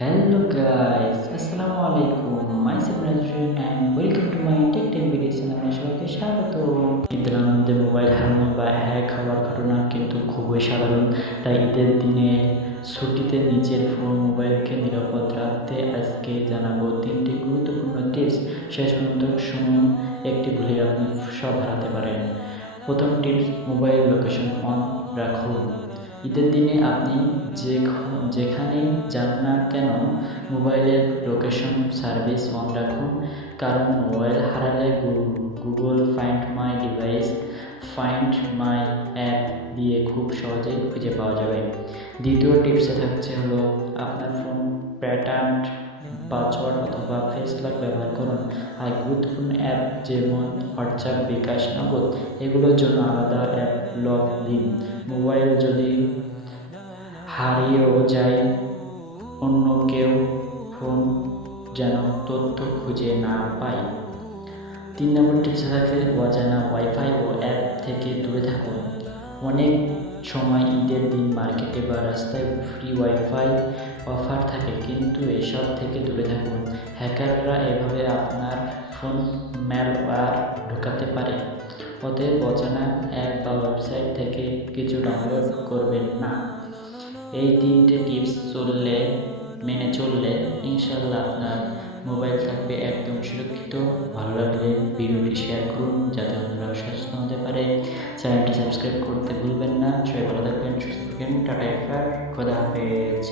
Hello guys, Assalamu alaikum. Myself Nazreen and welcome to my Tech Tech videos channel. সবাইকে স্বাগত। ঈদের আনন্দে mobile হারানো বা হ্যাক হওয়ার ঘটনা কিন্তু খুবই সাধারণ। তাই ঈদের দিনে ছুটিতে নিজের ফোন মোবাইলকে নিরাপদ রাখতে আজকে জানাবো 3টি গুরুত্বপূর্ণ টিপস। শেষ পর্যন্ত শুনুন, একটি ভুলে আপনি সব হারাতে পারেন। প্রথম টিপস, মোবাইল লোকেশন অন রাখুন। ঈদের দিনে আপনি যেখানেই যান না কেন মোবাইলের লোকেশন সার্ভিস অন রাখুন, কারণ মোবাইল হারালে Google find my device, find my app দিয়ে খুব সহজেই খুঁজে পাওয়া যাবে। দ্বিতীয় টিপসে থাকছে হলো আপনার ফোন প্যাটার্ন, পাসওয়ার্ড অথবা ফেস লক ব্যবহার করুন। আর গুরুত্বপূর্ণ অ্যাপ যেমন হোয়াটসঅ্যাপ, বিকাশ, নগদ এগুলোর জন্য আলাদা অ্যাপ লক দিন। মোবাইল যদি হারিয়েও যায়, অন্য কেউ ফোন যেন তথ্য খুঁজে না পায়। 3 নম্বর টিপস থাকে অজানা ওয়াইফাই ও অ্যাপ থেকে দূরে থাকুন। অনেক সময় ঈদের দিন মার্কেটে বা রাস্তায় ফ্রি ওয়াইফাই অফার থাকে, কিন্তু এসব থেকে দূরে থাকুন। হ্যাকাররা এভাবে আপনার ফোন ম্যালওয়্যার ঢোকাতে পারে। অতএব অজানা অ্যাপ বা ওয়েবসাইট থেকে কিছু ডাউনলোড করবেন না। এই 3টে টিপস মেনে চললে ইনশাল্লাহ আপনার মোবাইল থাকবে একদম সুরক্ষিত। ভালো লাগলে ভিডিওটি শেয়ার করুন যাতে আপনারা সচেতন হতে পারে। চ্যানেলটি সাবস্ক্রাইব করতে ভুলবেন না। সবাই ভালো থাকবেন, সুস্থ থাকবেন। টাটা, খোদা হাফেজ।